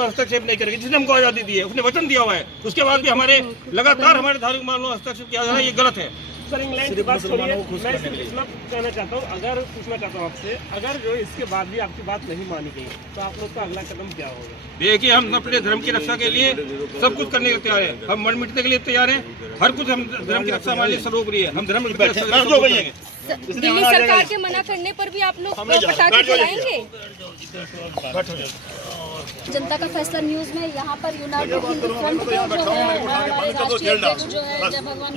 हस्तक्षेप नहीं करेगी, जिसने हमको आजादी दी है, उसने वचन दिया हुआ है, उसके बाद भी हमारे लगातार हमारे धार्मिक मामलों में हस्तक्षेप किया जा रहा है, ये गलत है। सर इंग्लैंड की बात छोड़िए, मैं इतना कहना चाहता हूँ, अगर पूछना चाहता हूँ आपसे, अगर जो इसके बाद भी आपकी बात नहीं मानी गई तो आप लोग का अगला कदम क्या होगा? देखिए, हम अपने धर्म की रक्षा के लिए सब कुछ करने को तैयार है, हम मर मिटने के लिए तैयार हैं, हर कुछ हम धर्म की रक्षा हमारे लिए सर्वोपरि है, हम धर्म की रक्षा करेंगे। दिल्ली सरकार के मना करने पर भी आप लोग पटाखे जलाएंगे? जनता का फैसला न्यूज में यहाँ पर यूनाइटेड हिंदू फ्रंट के जो है हमारे राष्ट्रीय अध्यक्ष जो है जय भगवान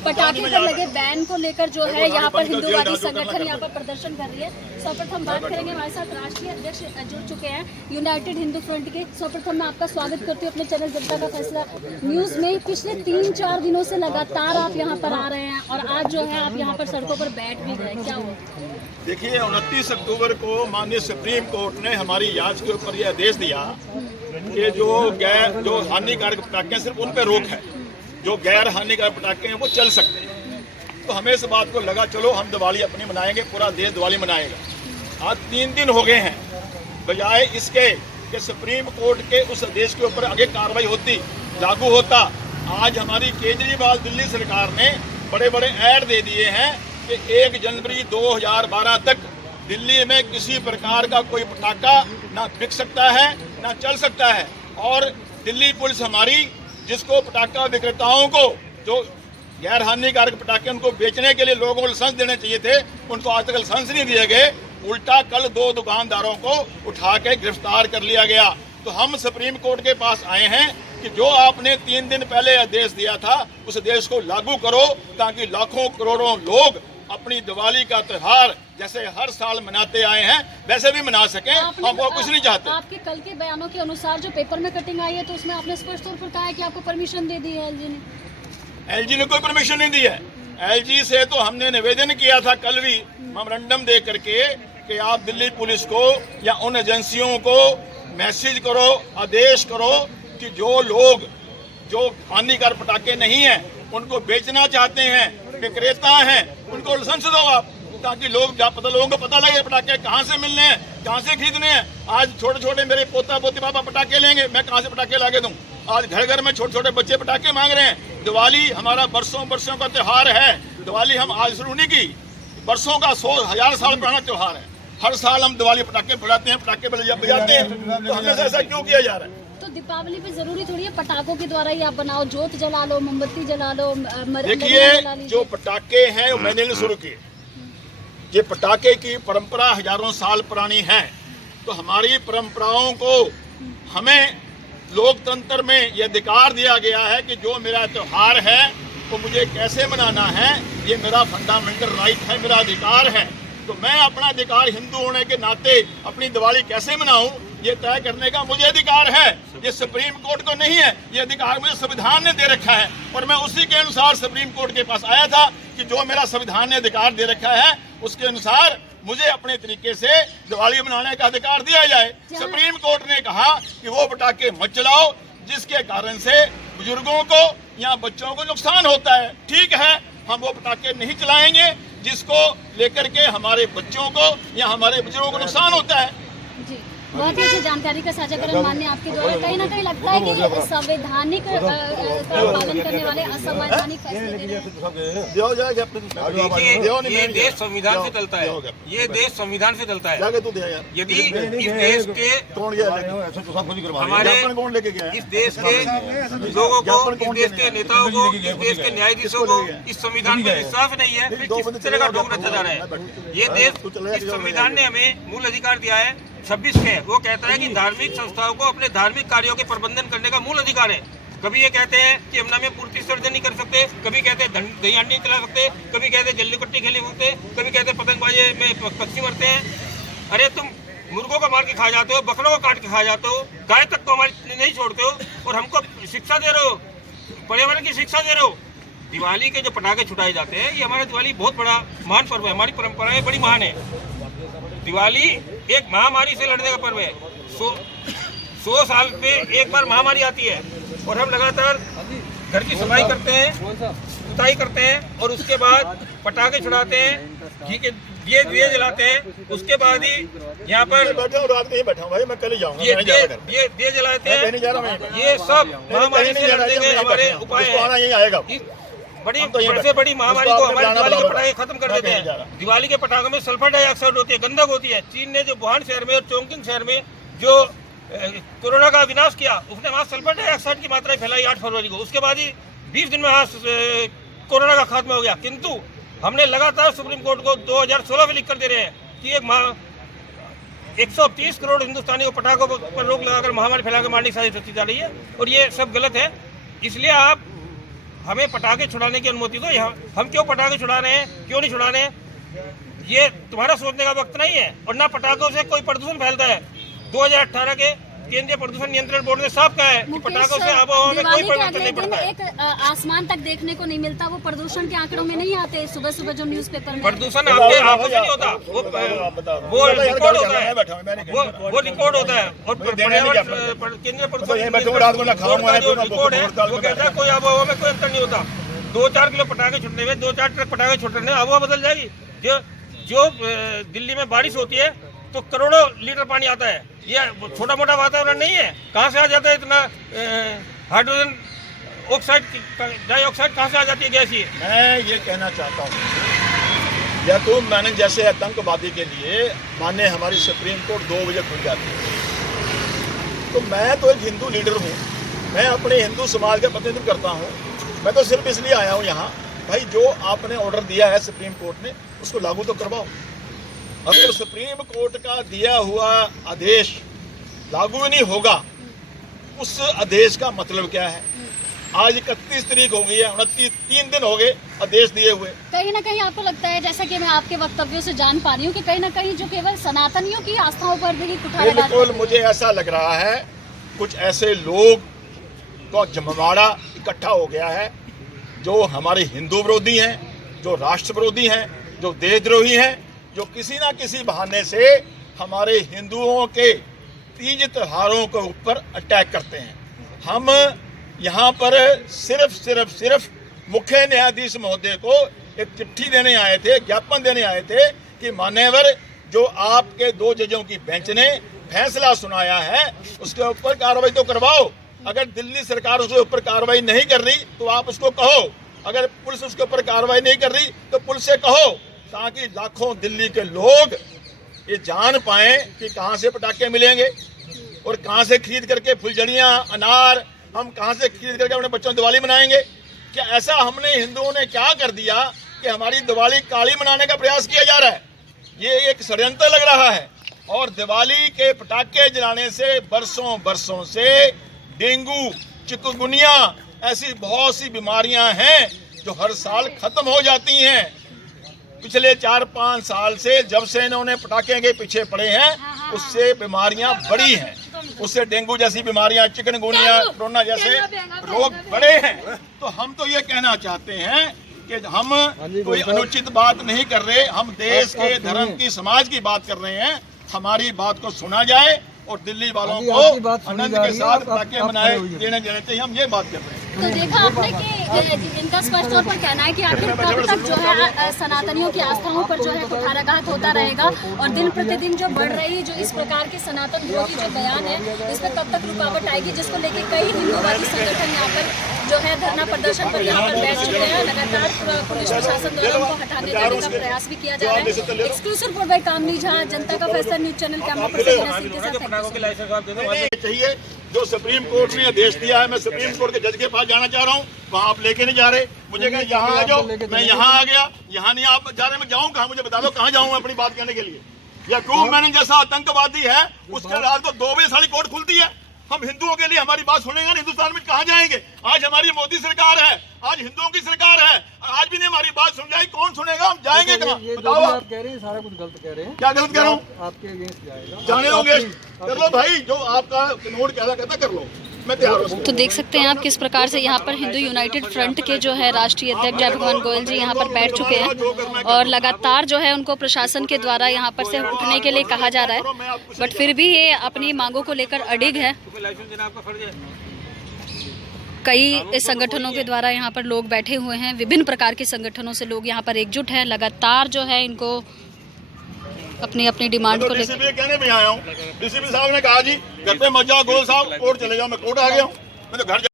पटाखे पर लगे बैन को लेकर जो है यहाँ पर हिंदूवादी संगठन यहाँ पर प्रदर्शन कर रही है। सर्वप्रथम बात करेंगे, हमारे साथ राष्ट्रीय अध्यक्ष जुड़ चुके हैं यूनाइटेड हिंदू फ्रंट के। सर्वप्रथम मैं आपका स्वागत करती हूँ अपने चैनल जनता का फैसला न्यूज में। पिछले 3-4 दिनों से लगातार आप यहाँ पर आ रहे हैं और आज जो है आप यहाँ पर सड़कों पर बैठ भी गए, क्या हुआ? देखिए, 29 अक्टूबर को माननीय सुप्रीम कोर्ट ने हमारी याचिका के ऊपर यह आदेश दिया कि जो हानिकारक पटाखे सिर्फ उन पे रोक है, जो गैर हानिकारक पटाखे हैं वो चल सकते हैं। तो हमें इस बात को लगा चलो हम दिवाली अपनी मनाएंगे, पूरा देश दिवाली मनाएगा। आज 3 दिन हो गए हैं, बजाय इसके कि सुप्रीम कोर्ट के उस आदेश के ऊपर आगे कार्रवाई होती, लागू होता। आज हमारी केजरीवाल दिल्ली सरकार ने बड़े बड़े ऐड दे दिए हैं कि 1 जनवरी 2012 तक दिल्ली में किसी प्रकार का कोई पटाखा ना बिक सकता है ना चल सकता है। और दिल्ली पुलिस हमारी, जिसको पटाखा विक्रेताओं को जो गैर हानिकारक पटाखे उनको बेचने के लिए लोगों को लाइसेंस देने चाहिए थे, उनको आज तक लाइसेंस नहीं दिए गए। उल्टा कल 2 दुकानदारों को उठा के गिरफ्तार कर लिया गया। तो हम सुप्रीम कोर्ट के पास आए हैं कि जो आपने 3 दिन पहले आदेश दिया था उस आदेश को लागू करो, ताकि लाखों करोड़ों लोग अपनी दिवाली का त्योहार जैसे हर साल मनाते आए हैं वैसे भी मना सकें। हम वो कुछ नहीं चाहते। आपके कल के बयानों के अनुसार जो पेपर में कटिंग आई है तो उसमें आपने स्पष्ट तौर पर कहा है कि आपको परमिशन दे दी है एलजी ने। एलजी ने कोई परमिशन नहीं दी है। एलजी से तो हमने निवेदन किया था कल भी मेमोरेंडम दे करके कि आप दिल्ली पुलिस को या उन एजेंसियों को मैसेज करो, आदेश करो कि जो लोग जो हानिकारक पटाखे नहीं हैं उनको बेचना चाहते हैं, विक्रेता हैं, उनको लाइसेंस दो आप, ताकि लोगों को पता लगे पटाखे कहाँ से मिलने हैं, कहाँ से खरीदने हैं। आज छोटे छोटे मेरे पोता पोती पापा पटाखे लेंगे, मैं कहाँ से पटाखे ला के दूँ? आज घर घर में छोटे छोटे बच्चे पटाखे मांग रहे हैं। दिवाली हमारा बरसों बरसों का त्योहार है। दिवाली हम आज शुरू नहीं की, बरसों का 100,000 साल पुराना त्योहार है। हर साल हम दिवाली पटाखे फुलाते हैं, पटाखे बजाते हैं, तो हमें ऐसा क्यों किया जा रहा है? तो दीपावली पे जरूरी थोड़ी है पटाखों के द्वारा ही आप बनाओ, जोत जला लो, मोमबत्ती जला लो। देखिए, जो पटाखे हैं वो मैंने नहीं शुरू किए। ये पटाखे की परंपरा हजारों साल पुरानी है। तो हमारी परंपराओं को हमें लोकतंत्र में ये अधिकार दिया गया है कि जो मेरा त्योहार है वो मुझे कैसे मनाना है, ये मेरा फंडामेंटल राइट है, मेरा अधिकार है। तो मैं अपना अधिकार हिंदू होने के नाते अपनी दिवाली कैसे मनाऊं, ये तय करने का मुझे अधिकार है। ये सुप्रीम कोर्ट को नहीं है, ये अधिकार मुझे संविधान ने दे रखा है। और मैं उसी के अनुसार सुप्रीम कोर्ट के पास आया था कि जो मेरा संविधान ने अधिकार दे रखा है उसके अनुसार मुझे अपने तरीके से दिवाली मनाने का अधिकार दिया जाए। सुप्रीम कोर्ट ने कहा कि वो पटाखे मत चलाओ जिसके कारण से बुजुर्गों को या बच्चों को नुकसान होता है। ठीक है, हम वो पटाखे नहीं चलाएंगे जिसको लेकर के हमारे बच्चों को या हमारे बुजुर्गों को नुकसान होता है। जी, बहुत ही अच्छी जानकारी का साझाकरण माननीय आपके द्वारा। कहीं ना कहीं लगता है कि संवैधानिक पालन करने वाले असंवैधानिक फैसले ले रहे हैं। ये देश संविधान से चलता है, ये देश संविधान से चलता है। यदि इस देश के हमारे इस देश के लोगों को, इस देश के नेताओं को, इस देश के न्यायाधीशों को इस संविधान पर विश्वास नहीं है, फिर किस तरह का ढोंग रचा जा रहा है? ये देश, इस संविधान ने हमें मूल अधिकार दिया है 26 है। वो कहता है कि धार्मिक संस्थाओं को अपने धार्मिक कार्यों के प्रबंधन करने का मूल अधिकार है। कभी ये कहते हैं कि यमुना में मूर्ति विसर्जन नहीं कर सकते, कभी कहते हैं दही हांडी नहीं चला सकते, कभी कहते हैं जल्ली कट्टी खेले होते, कभी कहते हैं पतंगबाजी में पक्षी मरते हैं। अरे तुम मुर्गों को मार के खा जाते हो, बकरों को काट के खा जाते हो, गाय तक को हमारी नहीं छोड़ते हो और हमको शिक्षा दे रहे हो, पर्यावरण की शिक्षा दे रहे हो। दिवाली के जो पटाखे छुटाए जाते हैं, ये हमारा दिवाली बहुत बड़ा महान पर्व है, हमारी परंपराएं बड़ी महान है। दिवाली एक महामारी से लड़ने का पर्व है। 100 साल पे एक बार महामारी आती है और हम लगातार घर की सफाई करते हैं, जुताई करते हैं और उसके बाद पटाखे छुड़ाते हैं, घी के दिए जलाते हैं। उसके बाद ही यहाँ पर बैठा हूँ, रात में ही बैठा हूँ भाई, मैं कल ही जाऊंगा। ये दिए जलाते हैं। ये सब महामारी से लड़ने के हमारे उपाय हैं। बड़ी से बड़ी महामारी को हमारे दिवाली के पटाखे खत्म कर देते हैं। दिवाली के पटाखों में सल्फर डाइऑक्साइड होती है, गंधक होती है। चीन ने जो वुहान शहर में और चोंगकिंग शहर में जो कोरोना का विनाश किया, उसने वहाँ सल्फर डाइऑक्साइड की मात्रा फैलाई 8 फरवरी को। उसके बाद ही 20 दिन में वहाँ कोरोना का खात्मा हो गया। किंतु हमने लगातार सुप्रीम कोर्ट को 2016 में लिख कर दे रहे हैं कि 130 करोड़ हिंदुस्तानी को पटाखों पर रोक लगाकर महामारी फैलाकर मारने की साजिश रची जा रही है और ये सब गलत है। इसलिए आप हमें पटाखे छुड़ाने की अनुमति दो। यहाँ हम क्यों पटाखे छुड़ा रहे हैं, क्यों नहीं छुड़ा रहे हैं, ये तुम्हारा सोचने का वक्त नहीं है। और ना पटाखों से कोई प्रदूषण फैलता है। 2018 के केंद्रीय प्रदूषण नियंत्रण बोर्ड ने साफ कहा है कि पटाखों से आबोहवा में कोई परिवर्तन नहीं पड़ता है। एक आसमान तक देखने को नहीं मिलता, वो प्रदूषण के आंकड़ों में नहीं आते। सुबह सुबह जो न्यूज़पेपर में प्रदूषण आपके आंखों से नहीं होता, वो रिकॉर्ड होता है, वो रिकॉर्ड होता है। और पर्यावरण केंद्रीय प्रदूषण रिकॉर्ड है, वो कहता है कोई आबोहवा में कोई अंतर नहीं होता। 2-4 किलो पटाखे छुटने में, 2-4 ट्रक पटाखे छुटने में आबोहवा बदल जाएगी। जो दिल्ली में बारिश होती है तो करोड़ों लीटर पानी आता है। ये छोटा मोटा वातावरण नहीं है। कहाँ से आ जाता है इतना हाइड्रोजन ऑक्साइड, डाइऑक्साइड कहाँ से आ जाती है गैस? ये मैं ये कहना चाहता हूँ, या तो मैंने जैसे आतंकवादी के लिए माने हमारी सुप्रीम कोर्ट 2 बजे खुल जाती है, तो मैं तो एक हिंदू लीडर हूँ, मैं अपने हिंदू समाज का प्रतिनिधित्व करता हूँ। मैं तो सिर्फ इसलिए आया हूँ यहाँ, भाई जो आपने ऑर्डर दिया है सुप्रीम कोर्ट ने, उसको लागू तो करवाओ। अगर सुप्रीम कोर्ट का दिया हुआ आदेश लागू नहीं होगा, उस आदेश का मतलब क्या है? आज 31 तारीख हो गई है, 3 दिन हो गए आदेश दिए हुए। कहीं ना कहीं आपको लगता है, जैसा कि मैं आपके वक्तव्यों से जान पा रही हूँ, कि कहीं ना कहीं जो केवल सनातनियों की आस्थाओं पर भी कुठार लगाते हैं? बिल्कुल, मुझे ऐसा लग रहा है कुछ ऐसे लोग का जमवाड़ा इकट्ठा हो गया है जो हमारे हिंदू विरोधी हैं, जो राष्ट्र विरोधी हैं, जो देशद्रोही हैं, जो किसी ना किसी बहाने से हमारे हिंदुओं के तीज त्योहारों के ऊपर अटैक करते हैं। हम यहाँ पर सिर्फ मुख्य न्यायाधीश महोदय को एक चिट्ठी देने आए थे, ज्ञापन देने आए थे कि मान्यवर, जो आपके 2 जजों की बेंच ने फैसला सुनाया है उसके ऊपर कार्रवाई तो करवाओ। अगर दिल्ली सरकार उसके ऊपर कार्रवाई नहीं कर रही तो आप उसको कहो, अगर पुलिस उसके ऊपर कार्रवाई नहीं कर रही तो पुलिस से कहो, ताकि लाखों दिल्ली के लोग ये जान पाएं कि कहाँ से पटाखे मिलेंगे और कहाँ से खरीद करके फुलझड़ियाँ, अनार हम कहाँ से खरीद करके अपने बच्चों दिवाली मनाएंगे। क्या ऐसा हमने हिंदुओं ने क्या कर दिया कि हमारी दिवाली काली मनाने का प्रयास किया जा रहा है? ये एक षड्यंत्र लग रहा है। और दिवाली के पटाखे जलाने से बरसों से डेंगू, चिकनगुनिया, ऐसी बहुत सी बीमारियां हैं जो हर साल खत्म हो जाती हैं। पिछले 4-5 साल से जब से इन्होंने पटाखे के पीछे पड़े हैं, उससे बीमारियां बढ़ी हैं, उससे डेंगू जैसी बीमारियां, चिकनगुनिया, कोरोना जैसे रोग बढ़े हैं। तो हम तो ये कहना चाहते हैं कि हम कोई अनुचित बात नहीं कर रहे, हम देश के धर्म की, समाज की बात कर रहे हैं। हमारी बात को सुना जाए और दिल्ली वालों को आनंद के साथ पटाखे मनाए देने चाहिए, हम ये बात कर रहे हैं। तो देखा आपने कि इनका स्पष्ट तौर पर कहना है कि आखिर कब तक जो है सनातनियों की आस्थाओं पर जो है कुठाराघात होता रहेगा, और दिन प्रतिदिन जो बढ़ रही जो इस प्रकार के सनातन विरोधी जो बयान है, इसमें कब तक रुकावट आएगी, जिसको लेकर कई हिंदूवादी संगठन यहाँ पर जो है धरना प्रदर्शन पर यहाँ पर बैठ चुके हैं। लगातार पुलिस प्रशासन द्वारा उनको हटाने देने का प्रयास भी किया जा रहा है। एक्सक्लूसिव रिपोर्ट बाय कामनी झा, जनता का फैसला न्यूज चैनल, कैमरा पर्सन के साथ। चाहिए जो सुप्रीम कोर्ट ने आदेश दिया है, मैं सुप्रीम कोर्ट के जज के पास जाना चाह रहा हूँ, वहाँ आप लेके नहीं जा रहे। मुझे कहा यहाँ आ जाओ, मैं यहाँ आ गया, यहाँ नहीं आप जा रहे, मैं जाऊँ कहाँ? मुझे बता दो कहाँ जाऊँ अपनी बात कहने के लिए? या क्यों मैंने जैसा आतंकवादी है उसके रात को 2 बजे सारी कोर्ट खुलती है, हम हिंदुओं के लिए हमारी बात सुनेंगे ना? हिंदुस्तान में कहाँ जाएंगे? आज हमारी मोदी सरकार है, आज हिंदुओं की सरकार है, आज भी नहीं हमारी बात सुन जाए, कौन सुनेगा? हम जाएंगे कहाँ? बताओ। आप कह रहे हैं सारा कुछ गलत कह रहे हैं। क्या गलत कह रहा हूँ? आपके अगेंस्ट जाएगा, जाने होंगे, कर लो भाई, जो आपका नोट कहता कर लो, मैं तैयार हूँ। तो देख सकते हैं आप किस प्रकार से यहाँ पर हिंदू यूनाइटेड फ्रंट के जो है राष्ट्रीय अध्यक्ष जय भगवान गोयल जी यहाँ पर बैठ चुके हैं, और लगातार जो है उनको प्रशासन के द्वारा यहाँ पर से उठने के लिए कहा जा रहा है, बट फिर भी ये अपनी मांगों को लेकर अडिग है। कई संगठनों के द्वारा यहाँ पर लोग बैठे हुए हैं, विभिन्न प्रकार के संगठनों से लोग यहाँ पर एकजुट हैं, लगातार जो है इनको अपनी अपनी डिमांड को लेकर। डीसीपी कहने भी आया हूँ, डीसीपी साहब ने कहा जी घर पे मत जाओ, गोल साहब कोर्ट चले जाओ। मैं कोर्ट आ गया हूँ, मैं तो घर